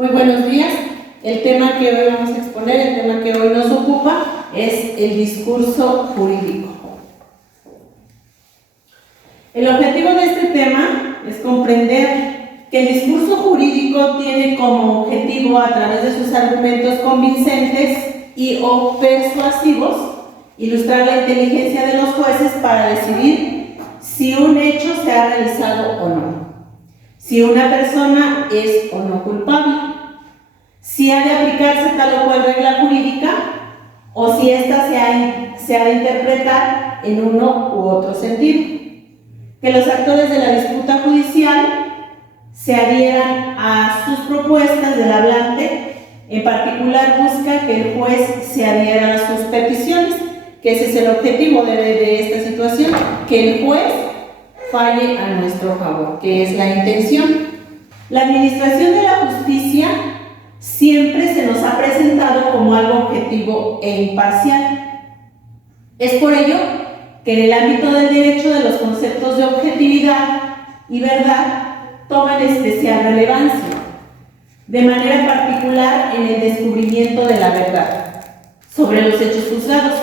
Muy buenos días. El tema que hoy vamos a exponer, el tema que hoy nos ocupa, es el discurso jurídico. El objetivo de este tema es comprender que el discurso jurídico tiene como objetivo, a través de sus argumentos convincentes o persuasivos, ilustrar la inteligencia de los jueces para decidir si un hecho se ha realizado o no, si una persona es o no culpable, si ha de aplicarse tal o cual regla jurídica o si ésta se ha de interpretar en uno u otro sentido. Que los actores de la disputa judicial se adhieran a sus propuestas del hablante, en particular busca que el juez se adhiera a sus peticiones, que ese es el objetivo de esta situación, que el juez falle a nuestro favor, que es la intención. La administración de la justicia siempre se nos ha presentado como algo objetivo e imparcial. Es por ello que en el ámbito del derecho de los conceptos de objetividad y verdad toman especial relevancia, de manera particular en el descubrimiento de la verdad sobre los hechos juzgados.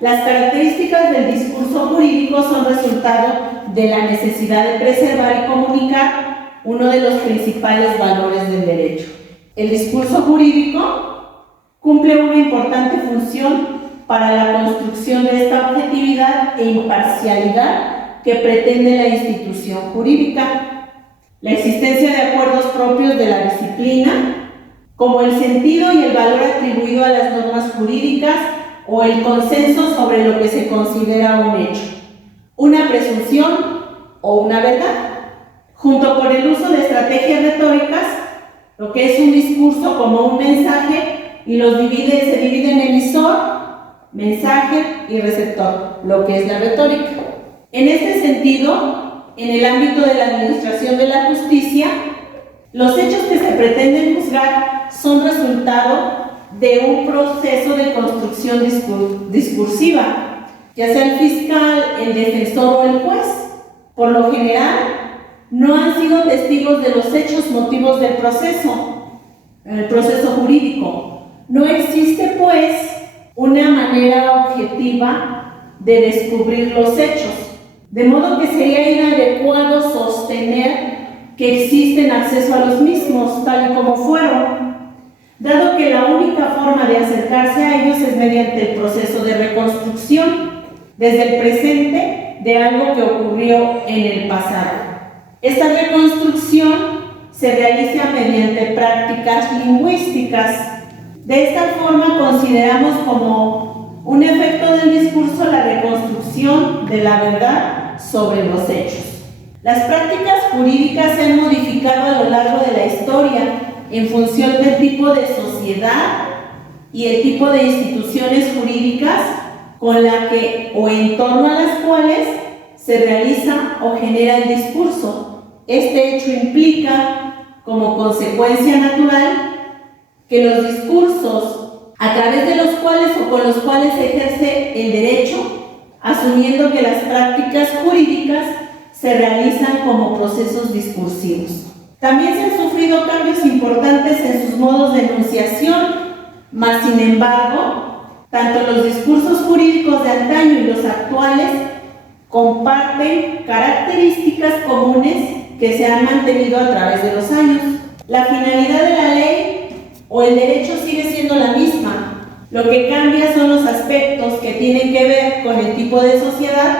Las características del discurso jurídico son resultado de la necesidad de preservar y comunicar uno de los principales valores del derecho. El discurso jurídico cumple una importante función para la construcción de esta objetividad e imparcialidad que pretende la institución jurídica. La existencia de acuerdos propios de la disciplina, como el sentido y el valor atribuido a las normas jurídicas o el consenso sobre lo que se considera un hecho, una presunción o una verdad, junto con el uso de estrategias retóricas, lo que es un discurso como un mensaje y se divide en emisor, mensaje y receptor, lo que es la retórica. En este sentido, en el ámbito de la administración de la justicia, los hechos que se pretenden juzgar son resultado de un proceso de construcción discursiva, ya sea el fiscal, el defensor o el juez. Por lo general, no han sido testigos de los hechos motivos del proceso, el proceso jurídico. No existe, pues, una manera objetiva de descubrir los hechos, de modo que sería inadecuado sostener que existen acceso a los mismos, tal y como fueron, dado que la única forma de acercarse a ellos es mediante el proceso de reconstrucción desde el presente de algo que ocurrió en el pasado. Esta reconstrucción se realiza mediante prácticas lingüísticas. De esta forma consideramos como un efecto del discurso la reconstrucción de la verdad sobre los hechos. Las prácticas jurídicas se han modificado a lo largo de la historia en función del tipo de sociedad y el tipo de instituciones jurídicas con la que o en torno a las cuales se realiza o genera el discurso. Este hecho implica, como consecuencia natural, que los discursos a través de los cuales o con los cuales se ejerce el derecho, asumiendo que las prácticas jurídicas se realizan como procesos discursivos. También se han sufrido cambios importantes en sus modos de enunciación, mas sin embargo, tanto los discursos jurídicos de antaño y los actuales comparten características comunes que se han mantenido a través de los años. La finalidad de la ley o el derecho sigue siendo la misma. Lo que cambia son los aspectos que tienen que ver con el tipo de sociedad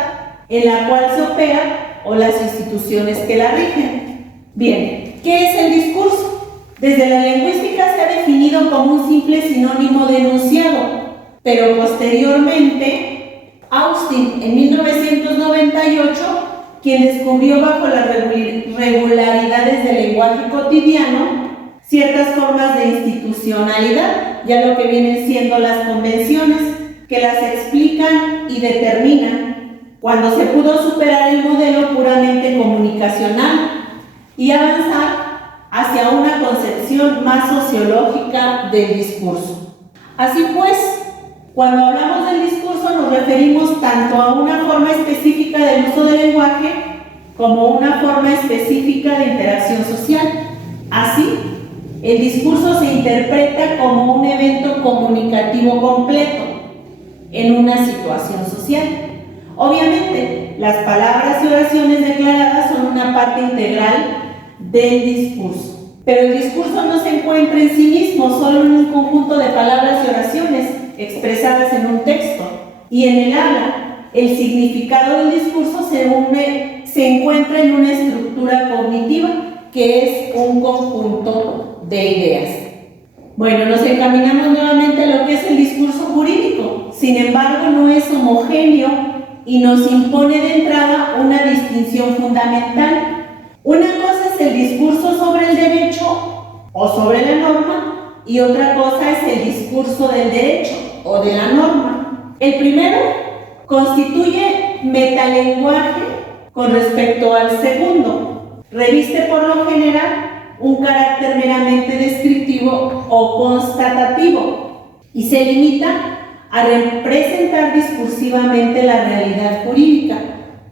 en la cual se opera o las instituciones que la rigen. Bien, ¿qué es el discurso? Desde la lingüística se ha definido como un simple sinónimo de enunciado, pero posteriormente Austin, en 1998, quien descubrió bajo las regularidades del lenguaje cotidiano ciertas formas de institucionalidad, ya lo que vienen siendo las convenciones, que las explican y determinan, cuando se pudo superar el modelo puramente comunicacional y avanzar hacia una concepción más sociológica del discurso. Así pues, cuando hablamos del discurso nos referimos tanto a una forma específica del uso del lenguaje como una forma específica de interacción social. Así, El discurso se interpreta como un evento comunicativo completo en una situación social. Obviamente, las palabras y oraciones declaradas son una parte integral del discurso, pero el discurso no se encuentra en sí mismo, solo en un conjunto de palabras y oraciones expresadas en un texto. Y en el habla, el significado del discurso se encuentra en una estructura cognitiva, que es un conjunto de ideas. Bueno, nos encaminamos nuevamente a lo que es el discurso jurídico. Sin embargo, no es homogéneo y nos impone de entrada una distinción fundamental. Una cosa es el discurso sobre el derecho o sobre la norma, y otra cosa es el discurso del derecho o de la norma. El primero constituye metalenguaje con respecto al segundo. Reviste por lo general un carácter meramente descriptivo o constatativo y se limita a representar discursivamente la realidad jurídica.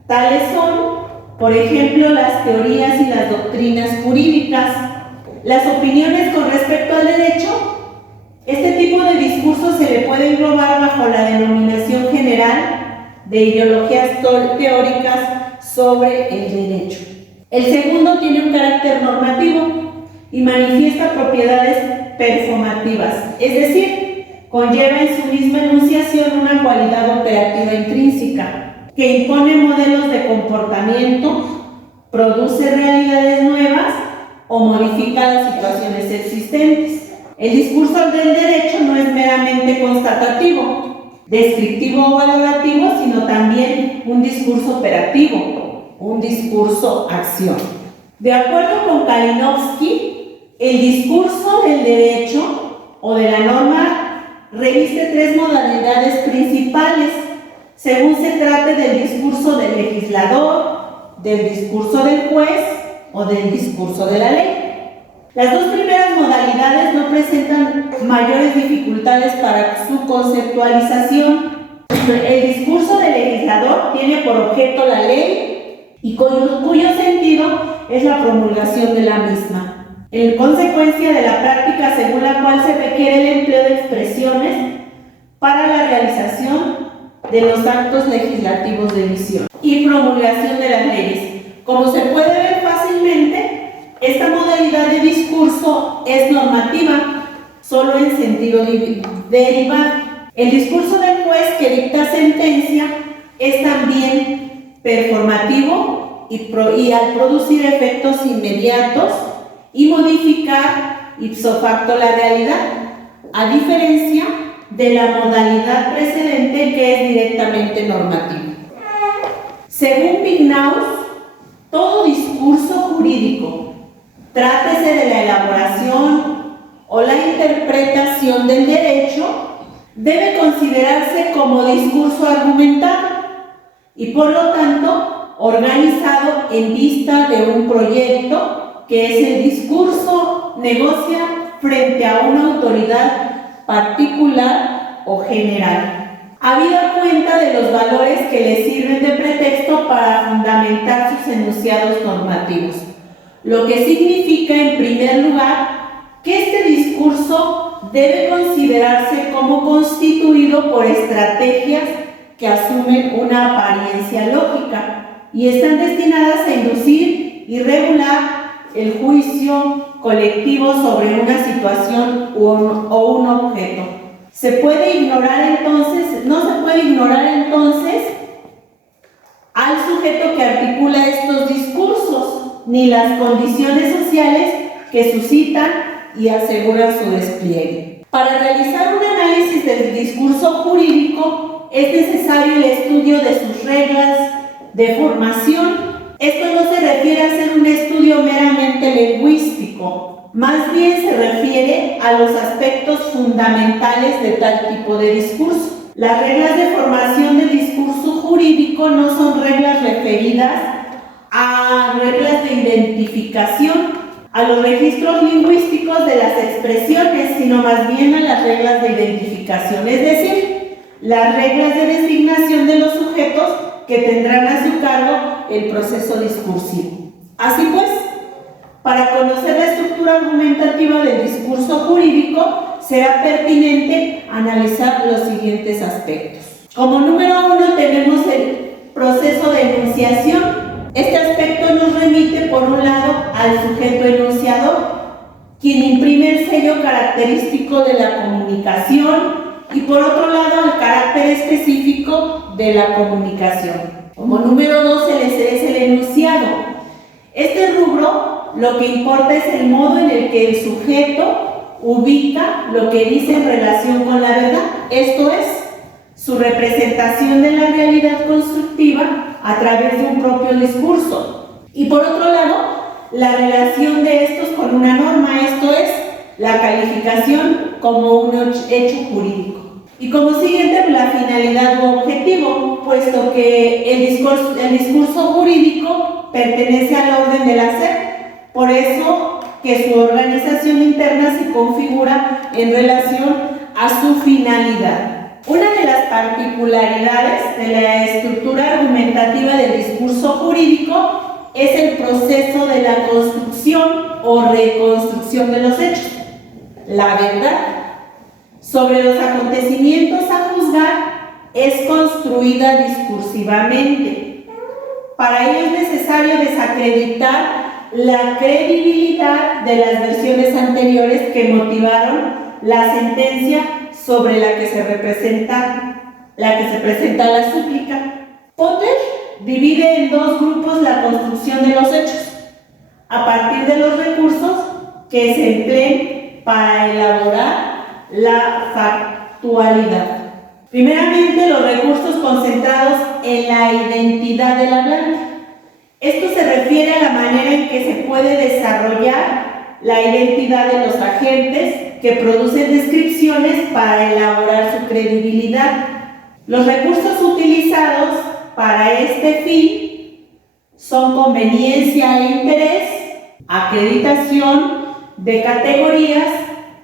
Tales son, por ejemplo, las teorías y las doctrinas jurídicas, las opiniones con respecto al derecho. Este tipo de discurso se le puede englobar bajo la denominación general de ideologías teóricas sobre el derecho. El segundo tiene un carácter normativo y manifiesta propiedades performativas, es decir, conlleva en su misma enunciación una cualidad operativa intrínseca que impone modelos de comportamiento, produce realidades nuevas o modifica las situaciones existentes. El discurso del derecho no es meramente constatativo, descriptivo o valorativo, sino también un discurso operativo, un discurso acción. De acuerdo con Kalinowski, el discurso del derecho o de la norma reviste tres modalidades principales, según se trate del discurso del legislador, del discurso del juez o del discurso de la ley. Las dos primeras modalidades no presentan mayores dificultades para su conceptualización. El discurso del legislador tiene por objeto la ley y cuyo sentido es la promulgación de la misma, en consecuencia de la práctica según la cual se requiere el empleo de expresiones para la realización de los actos legislativos de emisión y promulgación de las leyes. Como se puede ver fácilmente, esta modalidad de discurso es normativa, solo en sentido derivado. El discurso del juez que dicta sentencia es también performativo y al producir efectos inmediatos y modificar ipso facto la realidad, a diferencia de la modalidad precedente que es directamente normativa. Según Vignaus, todo discurso jurídico, trátese de la elaboración o la interpretación del derecho, debe considerarse como discurso argumentado y por lo tanto organizado en vista de un proyecto que es el discurso negocia frente a una autoridad particular o general, habida cuenta de los valores que le sirven de pretexto para fundamentar sus enunciados normativos, lo que significa en primer lugar que este discurso debe considerarse como constituido por estrategias que asumen una apariencia lógica y están destinadas a inducir y regular el juicio colectivo sobre una situación o un objeto. No se puede ignorar entonces al sujeto que articula estos discursos, ni las condiciones sociales que suscitan y aseguran su despliegue. Para realizar un análisis del discurso jurídico es necesario el estudio de sus reglas de formación. Esto no se refiere a ser un estudio meramente lingüístico, más bien se refiere a los aspectos fundamentales de tal tipo de discurso. Las reglas de formación del discurso jurídico no son reglas referidas a reglas de identificación, a los registros lingüísticos de las expresiones, sino más bien a las reglas de identificación, es decir, las reglas de designación de los sujetos que tendrán a su cargo el proceso discursivo. Así pues, Para conocer la estructura argumentativa del discurso jurídico, será pertinente analizar los siguientes aspectos. Como número 1 tenemos el proceso de enunciación. Este aspecto nos remite, por un lado, al sujeto enunciador, quien imprime el sello característico de la comunicación, y por otro lado, al carácter específico de la comunicación. Como número 2 es el enunciado. Este rubro lo que importa es el modo en el que el sujeto ubica lo que dice en relación con la verdad, esto es, su representación de la realidad constructiva a través de un propio discurso. Y por otro lado, la relación de estos con una norma, esto es, la calificación como un hecho jurídico. Y como siguiente, la finalidad u objetivo, puesto que el discurso jurídico pertenece al orden del hacer, por eso que su organización interna se configura en relación a su finalidad. Una de las particularidades de la estructura argumentativa del discurso jurídico es el proceso de la construcción o reconstrucción de los hechos. La verdad sobre los acontecimientos a juzgar es construida discursivamente. Para ello es necesario desacreditar la credibilidad de las versiones anteriores que motivaron la sentencia sobre la que se presenta la súplica. Potter divide en dos grupos la construcción de los hechos, a partir de los recursos que se empleen para elaborar la factualidad. Primeramente, los recursos concentrados en la identidad del hablante. Esto se refiere a la manera en que se puede desarrollar la identidad de los agentes que producen descripciones para elaborar su credibilidad. Los recursos utilizados para este fin son conveniencia e interés, acreditación de categorías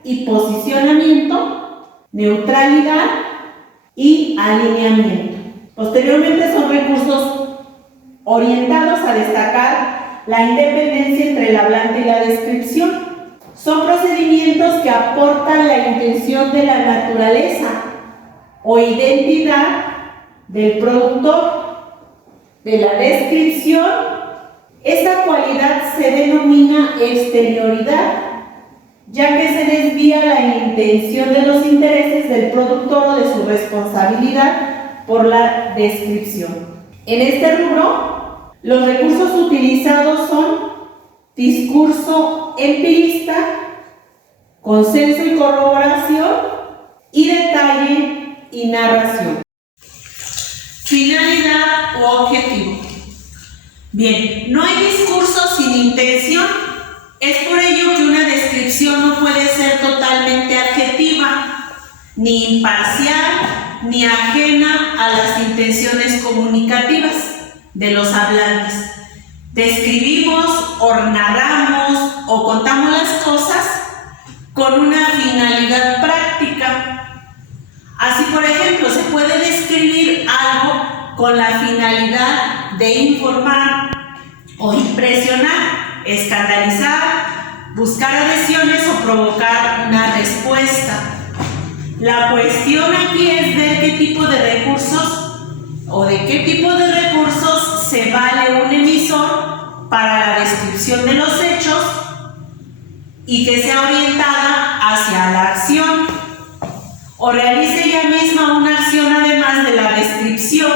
y posicionamiento, neutralidad y alineamiento. Posteriormente son recursos orientados a destacar la independencia entre el hablante y la descripción. Son procedimientos que aportan la intención de la naturaleza o identidad del productor. De la descripción, esta cualidad se denomina exterioridad, ya que se desvía la intención de los intereses del productor o de su responsabilidad por la descripción. En este rubro, los recursos utilizados son discurso empirista, consenso y corroboración, y detalle y narración. Finalidad o objetivo. Bien, no hay discurso sin intención. Es por ello que una descripción no puede ser totalmente adjetiva, ni imparcial, ni ajena a las intenciones comunicativas de los hablantes. Describimos o narramos o contamos las cosas con una finalidad práctica. Así, por ejemplo, se puede describir algo con la finalidad de informar o impresionar, escandalizar, buscar adhesiones o provocar una respuesta. La cuestión aquí es ver qué tipo de recursos o de qué tipo de recursos se vale un emisor para la descripción de los hechos y que sea orientada hacia la acción, o realice ella misma una acción además de la descripción,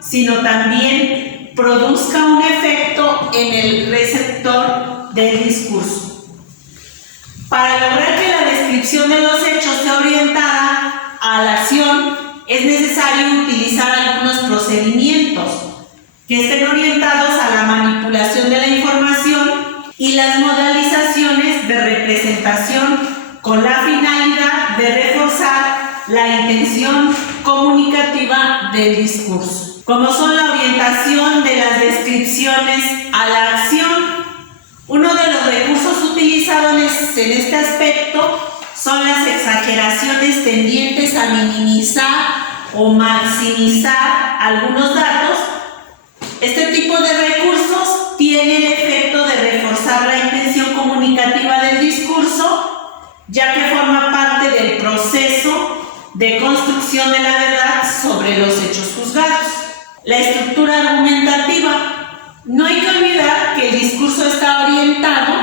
sino también produzca un efecto en el receptor del discurso. Para lograr que la descripción de los hechos sea orientada a la acción, es necesario utilizar algunos procedimientos que estén orientados a la manipulación de la información y las modalizaciones de representación con la finalidad de reforzar la intención comunicativa del discurso, como son la orientación de las descripciones a la acción. Uno de los recursos utilizados en este aspecto son las exageraciones tendientes a minimizar o maximizar algunos datos. Este tipo de recursos tiene el efecto de reforzar la intención comunicativa del discurso, ya que forma parte del proceso de construcción de la verdad sobre los hechos juzgados. La estructura argumentativa. No hay que olvidar que el discurso está orientado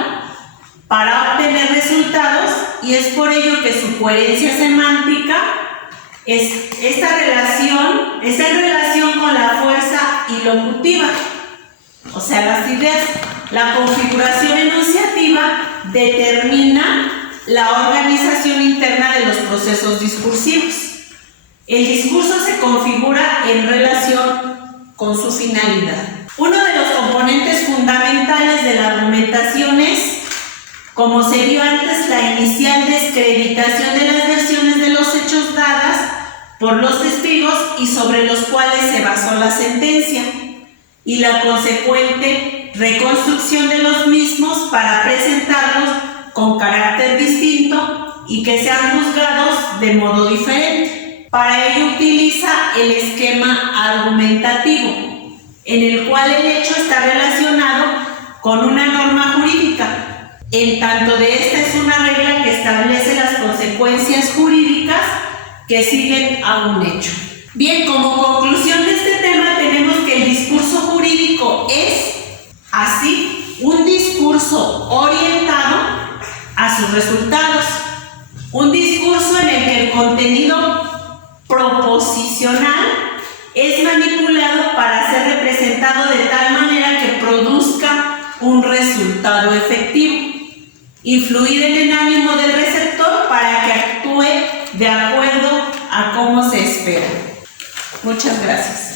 para obtener resultados y es por ello que su coherencia semántica está en relación con la fuerza ilocutiva, o sea, las ideas. La configuración enunciativa determina la organización interna de los procesos discursivos. El discurso se configura en relación con su finalidad. Uno de los componentes fundamentales de la argumentación es, como se vio antes, la inicial desacreditación de las versiones de los hechos dadas por los testigos y sobre los cuales se basó la sentencia, y la consecuente reconstrucción de los mismos para presentarlos con carácter distinto y que sean juzgados de modo diferente. Para ello utiliza el esquema argumentativo, en el cual el hecho está relacionado con una norma jurídica, en tanto de esta es una regla que establece las consecuencias jurídicas que siguen a un hecho. Bien, como conclusión de este tema tenemos que el discurso jurídico es, así, un discurso orientado a sus resultados, un discurso en el que el contenido proposicional es manipulado para ser representado de tal manera que produzca un resultado efectivo, influir en el ánimo del receptor para que actúe de acuerdo a cómo se espera. Muchas gracias.